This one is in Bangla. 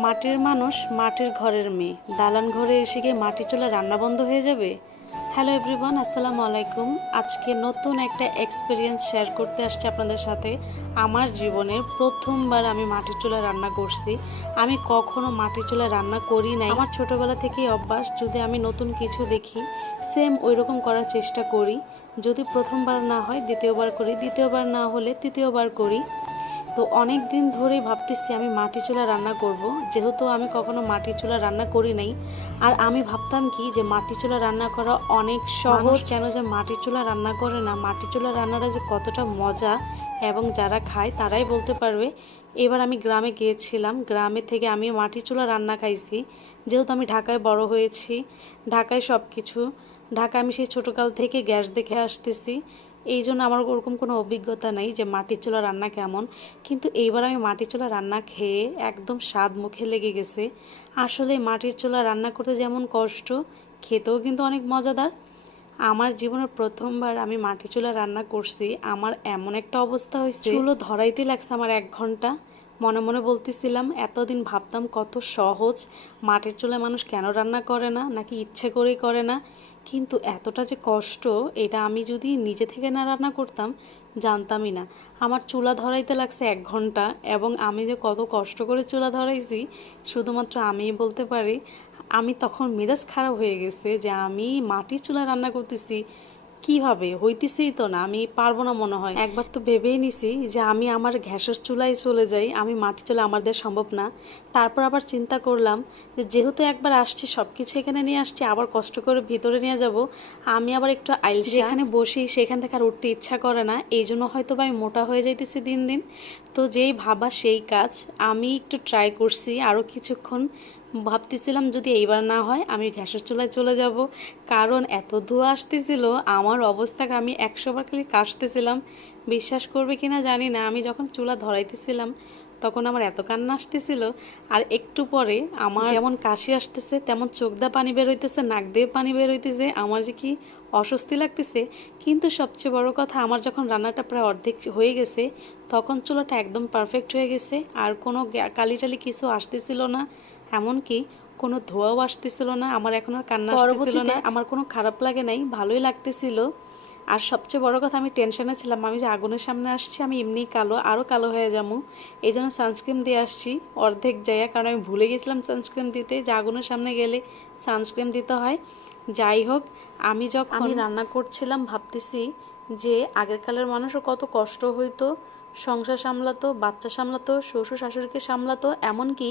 মাটির মানুষ মাটির ঘরের মেয়ে, দালান ঘরে এসে গিয়ে মাটির চুলা রান্না বন্ধ হয়ে যাবে। হ্যালো এভরিওয়ান, আসসালামু আলাইকুম। আজকে নতুন একটা এক্সপিরিয়েন্স শেয়ার করতে আসছি আপনাদের সাথে। আমার জীবনের প্রথমবার আমি মাটির চুলায় রান্না করছি। আমি কখনো মাটির চুলায় রান্না করি নাই। আমার ছোটবেলা থেকেই অভ্যাস, যদি আমি নতুন কিছু দেখি সেম ওই রকম করার চেষ্টা করি। যদি প্রথমবার না হয় দ্বিতীয়বার করি, দ্বিতীয়বার না হলে তৃতীয়বার করি। তো অনেক দিন ধরেই ভাবতেছি আমি মাটি চুলা রান্না করব, যেহেতু আমি কখনো মাটি চুলা রান্না করি নাই। আর আমি ভাবতাম কি যে মাটি চুলা রান্না করা অনেক সহজ, কেন যে মাটি চুলা রান্না করে না, মাটি চুলা রান্নাটা যে কতটা মজা এবং যারা খায় তারাই বলতে পারবে। এবার আমি গ্রামে গিয়েছিলাম, গ্রামে থেকে আমি মাটি চুলা রান্না খাইছি। যেহেতু আমি ঢাকায় বড় হয়েছি, ঢাকায় সব কিছু, ঢাকা আমি সেই ছোটোকাল থেকে গ্যাস দেখে আসতেছি। এই জন্য আমার ওরকম কোনো অভিজ্ঞতা নেই যে মাটির চুলা রান্না কেমন। কিন্তু এইবার আমি মাটির চুলা রান্না খেয়ে একদম স্বাদ মুখে লেগে গেছে। আসলে মাটির চুলা রান্না করতে যেমন কষ্ট, খেতেও কিন্তু অনেক মজাদার। আমার জীবনের প্রথমবার আমি মাটির চুলা রান্না করছি, আমার এমন একটা অবস্থা হয়েছে, চুলো ধরাইতে লাগছে আমার 1 ঘন্টা। মনে মনে বলতেছিলাম, এতদিন ভাবতাম কত সহজ, মাটির চুলায় মানুষ কেন রান্না করে না, নাকি ইচ্ছে করেই করে না। কিন্তু এতটা যে কষ্ট, এটা আমি যদি নিজে থেকে না রান্না করতাম জানতামই না। আমার চুলা ধরাইতে লাগছে 1 ঘন্টা, এবং আমি যে কত কষ্ট করে চুলা ধরাইছি শুধুমাত্র আমিই বলতে পারি। আমি তখন মেজাজ খারাপ হয়ে গেছে যে আমি মাটির চুলায় রান্না করতেছি, কিভাবে হইতেছেই তো না, আমি পারবো না মনে হয়। একবার তো ভেবেই নিছি যে আমি আমার গ্যাসের চুলায় চলে যাই, আমি মাটির চুলা আমার দেওয়া সম্ভব না। তারপর আবার চিন্তা করলাম যে যেহেতু একবার আসছি, সব কিছু এখানে নিয়ে আসছি, আবার কষ্ট করে ভিতরে নিয়ে যাব, আমি আবার একটু আইলসা, যেখানে বসি সেখান থেকে আর উঠতে ইচ্ছা করে না। এই জন্য হয়তো বা আমি মোটা হয়ে যাইতেছি দিন দিন। তো যেই ভাবা সেই কাজ, আমি একটু ট্রাই করছি আরও কিছুক্ষণ। ভাবতেছিলাম যদি এইবার না হয় আমি গ্যাসের চুলায় চলে যাব, কারণ এত ধোঁয়া আসতেছিল, আমার অবস্থা আমি 100বার খালি কাশতেছিলাম। বিশ্বাস করবে কিনা জানি না, আমি যখন চুলা ধরাইতেছিলাম তখন আমার এত কান্না আসতেছিল। আর একটু পরে আমার যেমন কাশি আসতেছে, তেমন চোখ দিয়ে পানি বের হইতেছে, নাক দিয়ে পানি বের হইতেছে, আমার যে কি অস্বস্তি লাগতেছে। কিন্তু সবচেয়ে বড় কথা, আমার যখন রান্নাটা প্রায় অর্ধেক হয়ে গেছে, তখন চুলাটা একদম পারফেক্ট হয়ে গেছে, আর কোনো কালি টালি কিছু আসতেছিল না, এমনকি কোনো ধোঁয়াও আসতেছিল না। আমার এখন আর কান্না আসতেছিল না, আমার কোনো খারাপ লাগে নাই, ভালোই লাগতেছিল। আর সবচেয়ে বড় কথা, আমি টেনশনে ছিলাম, আমি যে আগুনের সামনে আসছি আমি এমনি কালো, আরও কালো হয়ে যাবো। এই জন্য সানস্ক্রিন দিয়ে আসছি অর্ধেক যাইয়া, কারণ আমি ভুলে গেছিলাম সানস্ক্রিন দিতে, যে আগুনের সামনে গেলে সানস্ক্রিন দিতে হয়। যাই হোক, আমি যখন রান্না করছিলাম ভাবতেছি যে আগের কালের মানুষও কত কষ্ট হইতো, সংসার সামলাতো, বাচ্চা সামলাতো, শ্বশুর শাশুড়িকে সামলাতো, এমনকি